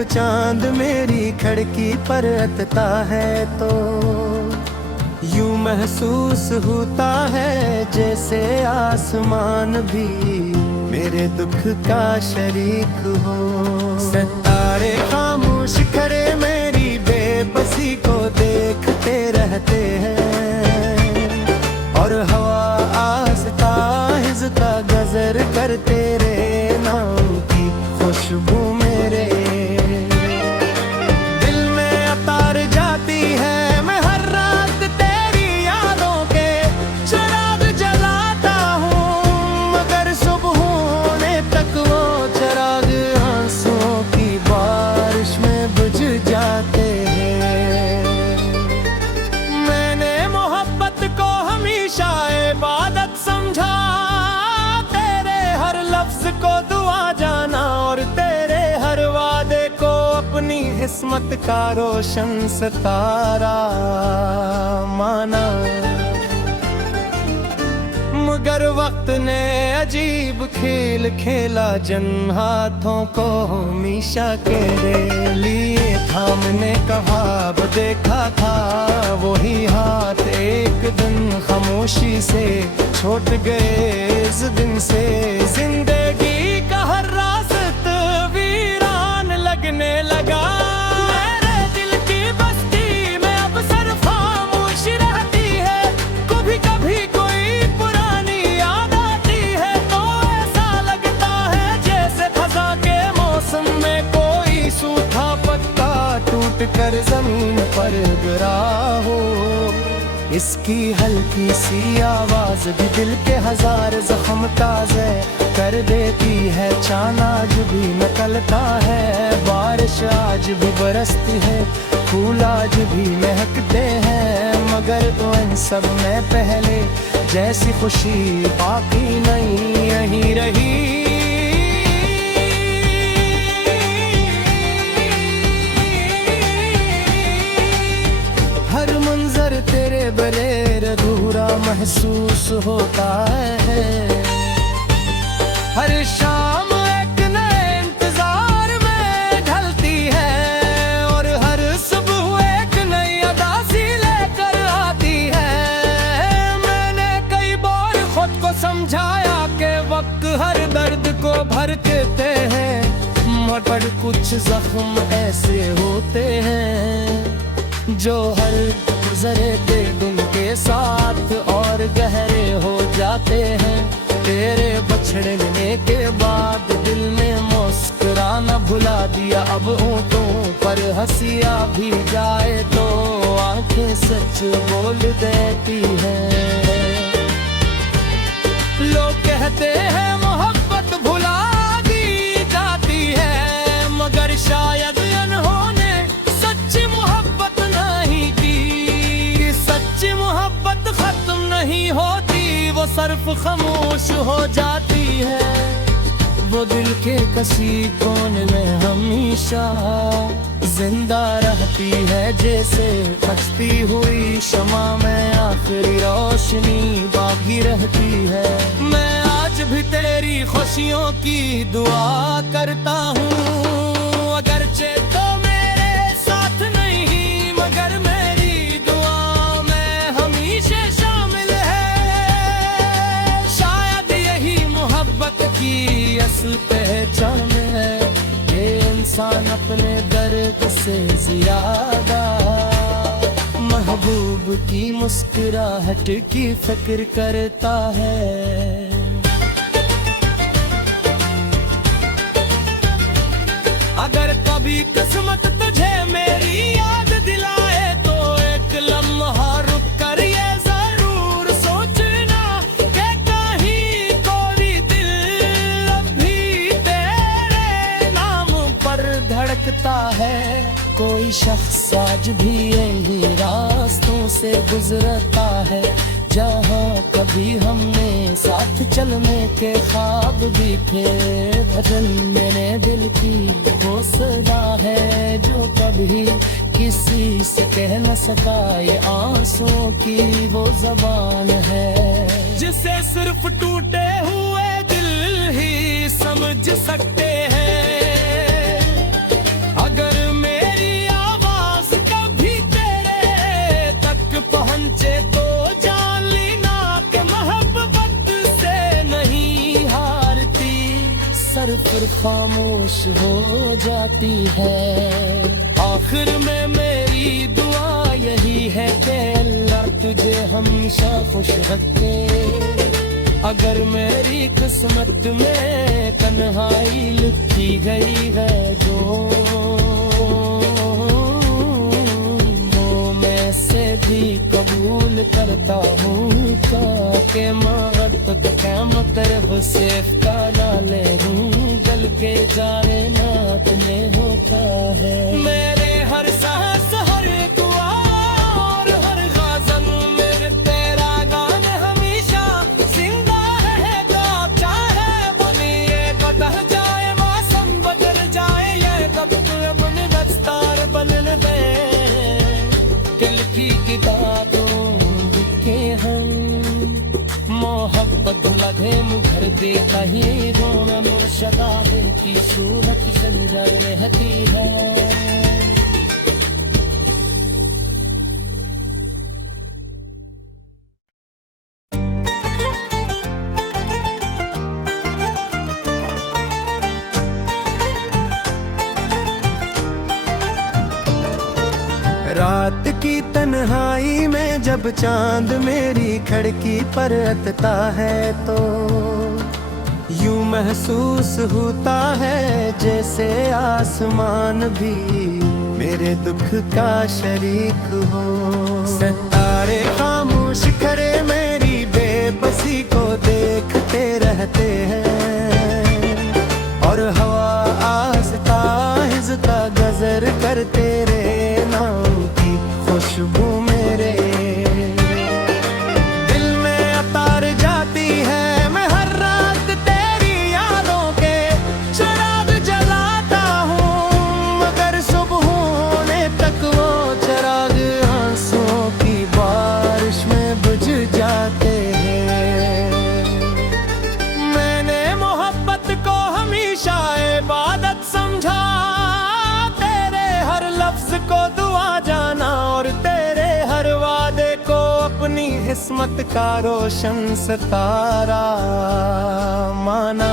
जब चांद मेरी खिड़की पर अटता है तो यूं महसूस होता है जैसे आसमान भी मेरे दुख का शरीक हो। सितारे खामोश खड़े मेरी बेबसी को देखते रहते हैं और हवा आस्ता हिज़्ता गजर कर तेरे नाम की खुशबू मेरे दिल में अतार जाती है। मैं हर रात तेरी यादों के चिराग जलाता हूँ, मगर सुबह होने तक वो चिराग आंसुओं की बारिश में बुझ जाते हैं। मैंने मोहब्बत को हमेशा इबादत समझा, तेरे हर लफ्ज को दुआ जाना और तेरे हर वादे को अपनी किस्मत का रोशन सितारा माना। मगर वक्त ने अजीब खेल खेला, जिन हाथों को हमेशा तेरे लिए थामने का ख्वाब देखा था, वही हाथ एक दिन खामोशी से छूट गए। इस दिन से जिंदगी का हर रास्ता वीरान लगने लगा। मेरे दिल की बस्ती में अब सिर्फ खामोश रहती है, कभी कभी कोई पुरानी याद आती है तो ऐसा लगता है जैसे खज़ा के मौसम में कोई सूखा पत्ता टूट कर जमीन पर गिरा हो। इसकी हल्की सी आवाज भी दिल के हजार जख्म ताज़े कर देती है। चांद आज भी निकलता है, बारिश आज भी बरसती है, फूल आज भी महकते हैं, मगर उन सब में पहले जैसी खुशी बाकी नहीं यहीं रही। हर मंजर तेरे बगैर अधूरा महसूस होता है। हर शाम एक नए इंतजार में ढलती है और हर सुबह एक नई अदासी लेकर आती है। मैंने कई बार खुद को समझाया कि वक्त हर दर्द को भर देते हैं, मगर कुछ जख्म ऐसे होते हैं जो हर गुजरे दिन के साथ और गहरे हो जाते हैं। तेरे बछड़ने के बाद दिल ने मुस्कुराना भुला दिया, अब होठों पर हंसिया भी जाए तो आंखें सच बोल देती हैं। लोग कहते हैं मोहब्बत भुला दी जाती है, मगर शायद अनहोने सच्ची मोहब्बत नहीं की। सच्ची मोहब्बत खत्म नहीं होती, वो सिर्फ खामोश हो जाती है। वो दिल के कसी कोने में हमेशा जिंदा रहती है, जैसे फटती हुई शमा में आखिरी रोशनी बाकी रहती है। मैं आज भी तेरी खुशियों की दुआ करता हूँ, अगरचे तो मेरे साथ नहीं, मगर मेरी दुआ में हमेशा शामिल है। शायद यही मोहब्बत की असल पहचान है, ये इंसान अपने दर्द से ज्यादा महबूब की मुस्कुराहट की फिक्र करता है। अगर कभी किस्मत तुझे मेरी याद दिलाए तो एक लम्हा रुक कर ये जरूर सोचना कि कहीं कोई दिल अभी तेरे नाम पर धड़कता है। कोई शख्स आज भी यही रास्तों से गुजरता है, जहाँ कभी हमने साथ चलने के ख्वाब भी थे। भजन मेरे दिल की वो सदा है जो कभी किसी से कह न सका, ये आंसुओं की वो जबान है जिसे सिर्फ टूटे हुए दिल ही समझ सकते हैं। फिर खामोश हो जाती है। आखिर में मेरी दुआ यही है कि अल्लाह तुझे हमेशा खुश रखे। अगर मेरी किस्मत में तन्हाई लिखी गई है जो, वो मैं से भी कबूल करता हूँ कि मगत कैम तरफ सिर्फ का डाले हूँ गल के जाने नात में होता है। मेरे हर सांस हर दुआ और हर गज़ल में तेरा गान हमेशा जिंदा रहेगा। चाहे बनिए बदल जाए मौसम बदल जाए ये कब तू अपनी दस्तार बदल दे। दिल की किताबों के हम मोहब्बत लगे मुझर दे कहीं रोना में शराबे की सूरत जिंदा रहती है। रात की तन्हाई में जब चांद मेरी खिड़की पर अटता है तो यूं महसूस होता है जैसे आसमान भी मेरे दुख का शरीक हो। सितारे खामोश खड़े मेरी बेबसी को देखते रहते हैं और हवा आहिस्ता आहिस्ता गजर कर तेरे नाम की खुशबू मेरे दिल में अतार जाती है। मैं हर रात तेरी यादों के चिराग जलाता हूँ मगर सुबह होने तक वो चिराग आंसुओं की बारिश में बुझ जाते हैं। मैंने मोहब्बत को हमेशा इबादत समझा, तेरे हर लफ्ज को दुआ जाना और तेरे हर वादे को अपनी किस्मत का रोशन सितारा माना।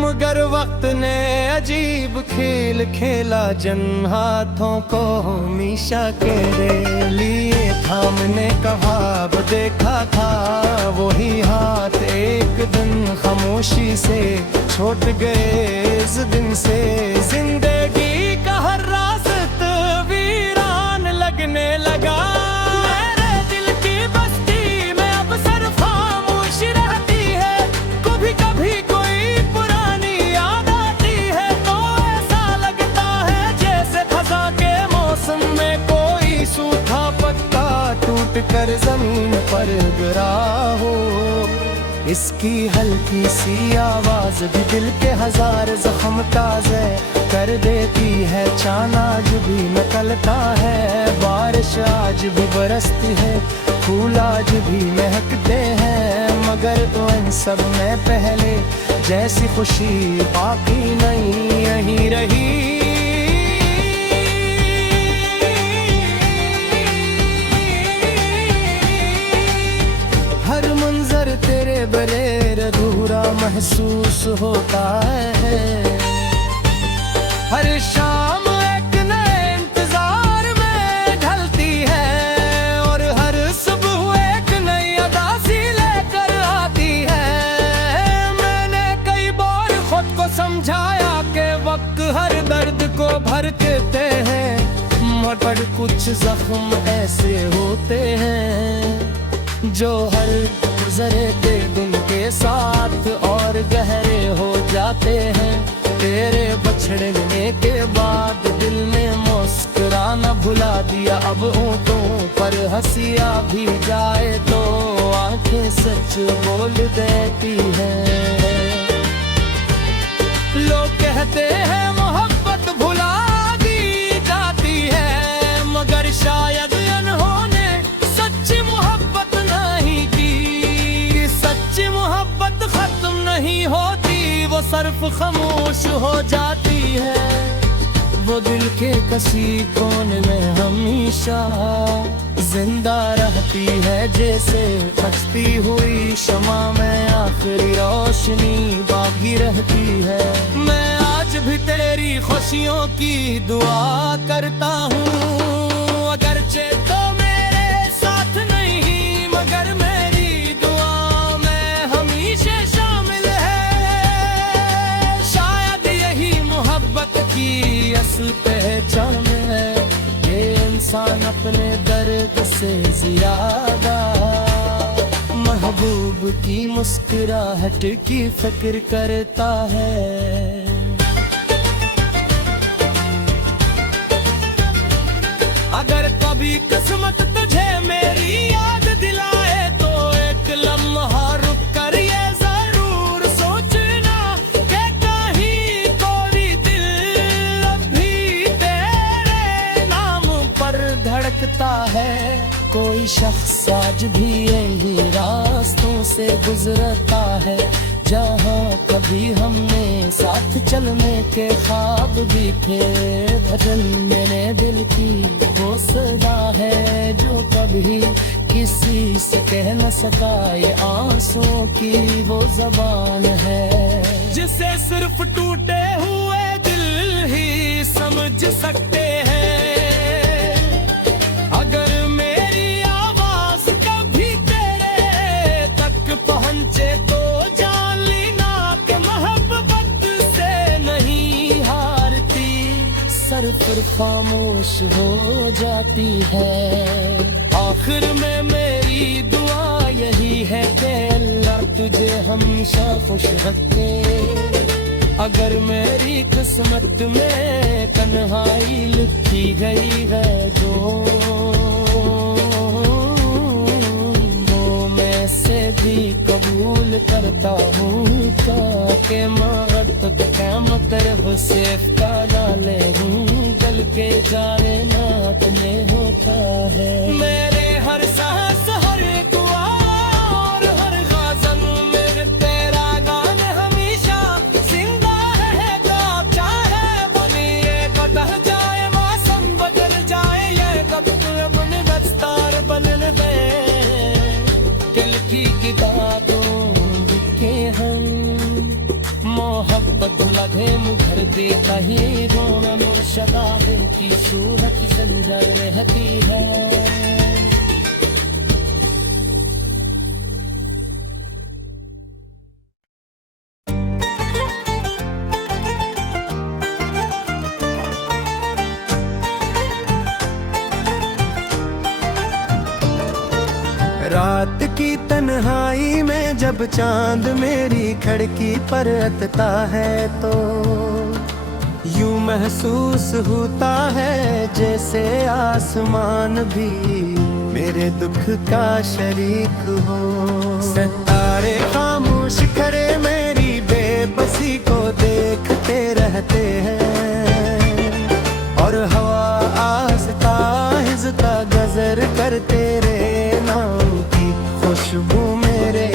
मगर वक्त ने अजीब खेल खेला जिन हाथों को हमेशा तेरे लिए थामने का ख्वाब देखा था, वही हाथ एक दिन खामोशी से छोट गए। इस दिन से जिंदगी का हर रास्ता वीरान लगने लगा। मेरे दिल की बस्ती में अब सिर्फ खामोश रहती है। कभी कभी कोई पुरानी याद आती है तो ऐसा लगता है जैसे खज़ां के मौसम में कोई सूखा पत्ता टूट कर जमीन पर गिरा हो। इसकी हल्की सी आवाज भी दिल के हजार जख्म ताज़े कर देती है। चांद आज भी निकलता है, बारिश आज भी बरसती है, फूल आज भी महकते हैं मगर तो इन सब में पहले जैसी खुशी बाकी नहीं यहीं रही। हर मंजर तेरे बगैर अधूरा महसूस होता है। हर शाम एक नए इंतजार में ढलती है और हर सुबह एक नई अदासी लेकर आती है। मैंने कई बार खुद को समझाया कि वक्त हर दर्द को भर देते हैं मगर कुछ जख्म ऐसे होते हैं जो हर गुजरते दिन के साथ और गहरे हो जाते हैं। तेरे बछड़ने के बाद दिल ने मुस्कुराना भुला दिया। अब होठों पर हंसिया भी जाए तो आंखें सच बोल देती हैं। लोग कहते हैं मोहब्बत भुला दी जाती है मगर शायद इन्होंने सच्ची मोहब्बत नहीं की। सच्ची मोहब्बत खत्म नहीं होती, वो सिर्फ खामोश हो जाती है। वो दिल के हंसी कौन में हमेशा जिंदा रहती है, जैसे बचती हुई शमा में आखिरी रोशनी बाकी रहती है। मैं आज भी तेरी खुशियों की दुआ करता हूँ, अगरचे तो मेरे साथ नहीं, मगर मेरी दुआ में हमेशा शामिल है। शायद यही मोहब्बत की असल पहचान है, ये इंसान अपने दर्द से ज्यादा महबूब की मुस्कुराहट की फिक्र करता है। अगर कभी किस्मत तुझे मेरी याद दिलाए तो एक लम्हा रुक कर ये जरूर सोचना कि कहीं कोई दिल अभी तेरे नाम पर धड़कता है। कोई शख्स आज भी यही रास्तों से गुजरता है, जहाँ कभी हमने साथ चलने के ख्वाब भी थे। भजन मेरे दिल की वो सदा है जो कभी किसी से कह न सका, ये आंसुओं की वो जबान है जिसे सिर्फ टूटे हुए दिल ही समझ सकते हैं। अगर मेरी आवाज कभी तेरे तक पहुंचे तो फिर खामोश हो जाती है। आखिर में मेरी दुआ यही है कि अल्लाह तुझे हमेशा खुश रखे। अगर मेरी किस्मत में तन्हाई लिखी गई है जो वो मैं से भी कबूल करता हूँ, ताकि मौत क़यामत हुसैफ का डाले हूँ गल के जाने नात में होता है। मेरे हर सांस हर दुआ और हर ग़ज़ल में तेरा गान हमेशा जिंदा रहेगा, चाहे बनिए बदल जाए मौसम बदल जाए, ये कब अपने दस्तार बनने दे दिल की किताबों के हम मोहब्बत लगे मुझर देता ही रोना मुर्शदाबे की सूरत जंजर रहती है। रात की तन्हाई में जब चांद मेरी खिड़की पर अटता है तो यूं महसूस होता है जैसे आसमान भी मेरे दुख का शरीक हो। सितारे खामोश खड़े मेरी बेबसी को देखते रहते हैं और हवा आस्ता आहिस्ता गजर कर तेरे नाम की खुशबू मेरे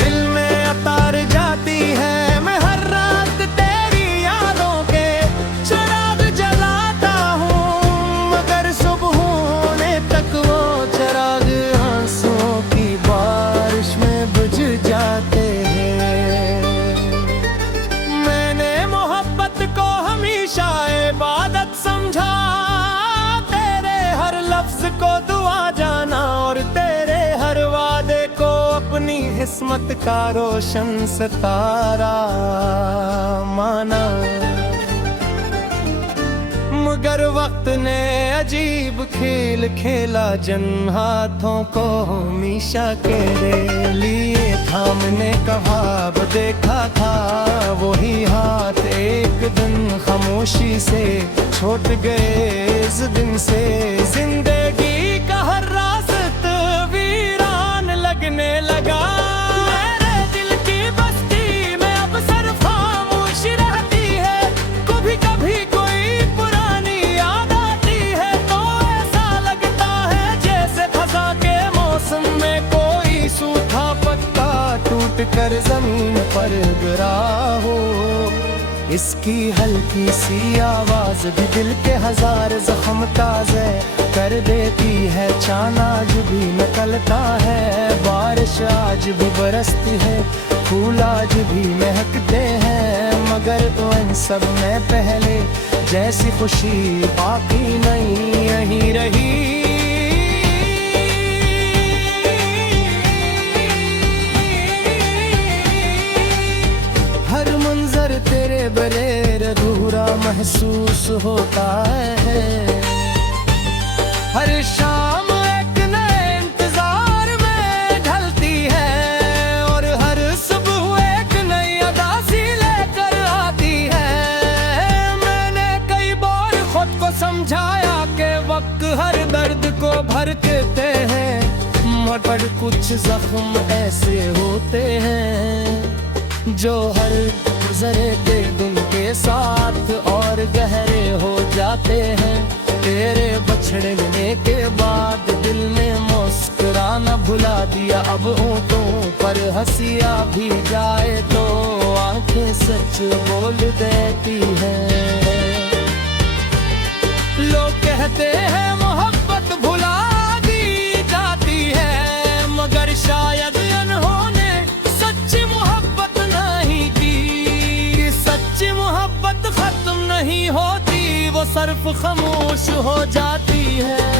दिल में उतार जाती है। मैं हर रात तेरी यादों के चिराग जलाता हूँ, मगर सुबह होने तक वो चिराग आंसुओं की बारिश में बुझ जाते हैं। मैंने मोहब्बत को हमेशा इबादत समझा, तेरे हर लफ्ज को दुआ जाना और तेरे हर वादे को अपनी किस्मत का रोशन सितारा माना। मगर वक्त ने अजीब खेल खेला, जिन हाथों को हमेशा तेरे लिए थामने का ख्वाब देखा था, वही हाथ एक दिन खामोशी से छूट गए। इस दिन से जिंदगी का हर रास्ता वीरान लगने लगा। मेरे दिल की बस्ती में अब सिर्फ खामोश रहती है, कभी कभी कोई पुरानी याद आती है तो ऐसा लगता है जैसे खज़ां के मौसम में कोई सूखा पत्ता टूट कर जमीन पर गिरा हो। इसकी हल्की सी आवाज भी दिल के हजार जख्म ताज़े कर देती है। चांद आज भी निकलता है, बारिश आज भी बरसती है, फूल आज भी महकते हैं, मगर उन सब में पहले जैसी खुशी बाकी नहीं यहीं रही। हर मंजर तेरे बगैर अधूरा महसूस होता है। हर शाम एक नए इंतजार में ढलती है, और हर सुबह एक नई अदा सी लेकर आती है। मैंने कई बार खुद को समझाया कि वक्त हर दर्द को भर देते हैं, मगर कुछ जख्म ऐसे होते हैं जो हर गुजरे के दिन के साथ और गहरे हो जाते हैं। तेरे बछड़ने के बाद दिल ने मुस्कुराना भुला दिया, अब होठों पर हंसिया भी जाए तो आंखें सच बोल देती हैं। लोग कहते हैं मोहब्बत भुला दी जाती है, मगर शायद इन्होंने सच्ची मोहब्बत नहीं की। सच्ची मोहब्बत खत्म नहीं होती, वो सिर्फ खामोश हो जाती है।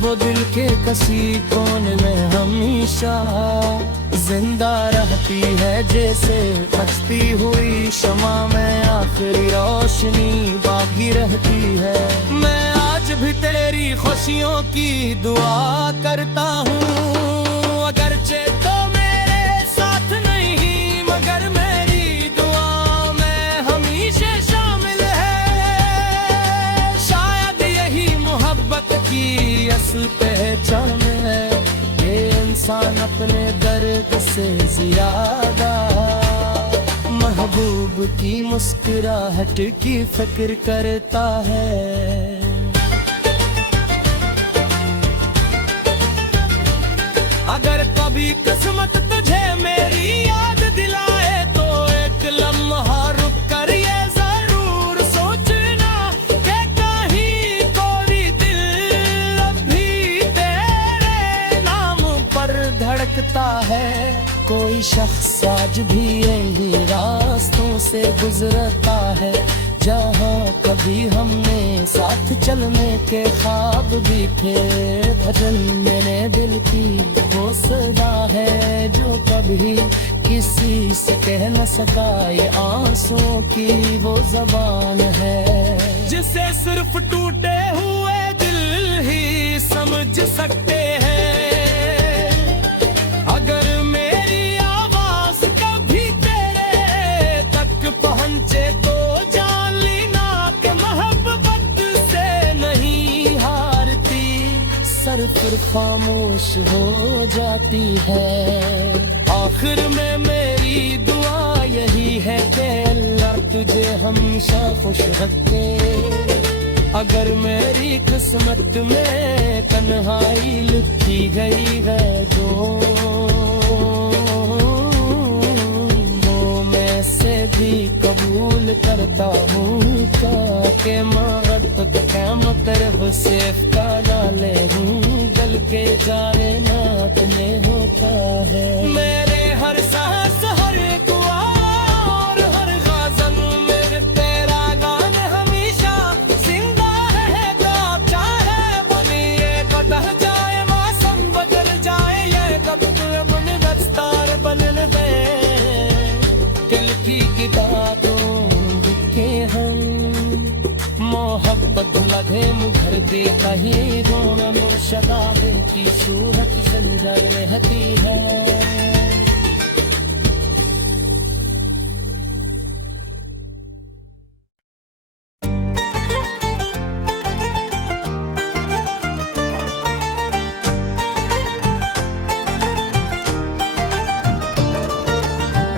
वो दिल के कसी कोने में हमेशा जिंदा रहती है, जैसे बचती हुई शमा में आखिरी रोशनी बाकी रहती है। मैं आज भी तेरी खुशियों की दुआ करता हूँ, अगरचे तो मेरे साथ नहीं, मगर मेरी दुआ में हमेशा शामिल है। शायद यही मोहब्बत की असल पहचान है, ये इंसान अपने दर्द से ज्यादा महबूब की मुस्कुराहट की फिक्र करता है। अगर कभी किस्मत तुझे मेरी याद दिलाए तो एक लम्हा रुक कर ये जरूर सोचना कि कहीं कोई दिल अभी तेरे नाम पर धड़कता है। कोई शख्स आज भी यही रास्तों से गुजरता है, जहाँ कभी हमने साथ चलने के ख्वाब भी थे। भजन मेरे दिल की वो सदा है जो कभी किसी से कह न सका, ये आंसुओं की वो जबान है जिसे सिर्फ टूटे हुए दिल ही समझ सकते हैं। अगर मेरी आवाज कभी तेरे तक पहुंचे तो जान लेना कि मोहब्बत से नहीं हारती, सिर्फ खामोश हो जाती है। आखिर में मेरी दुआ यही है कि अल्लाह तुझे हमेशा खुश रखे। अगर मेरी किस्मत में तन्हाई लिखी गई है जो वो मैं से भी कबूल करता हूँ, के मगत कैम तरफ सेफ का डाले हूँ, गल के जाए ना तुम्हें होता है। मेरे हर सांस हर दुआ और हर गज़ल में तेरा गान हमेशा जिंदा रहेगा। चाहे बनिए कटह जाए मौसम बदल जाए, ये कब तुम दस्तार बदल दे दिल की किताबों के हम मोहब्बत लगे मुझर दे कहीं दोनों मुर्शदाबे की सूरत जिंदा रहती है।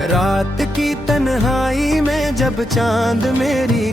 रात की तन्हाई में जब चांद मेरी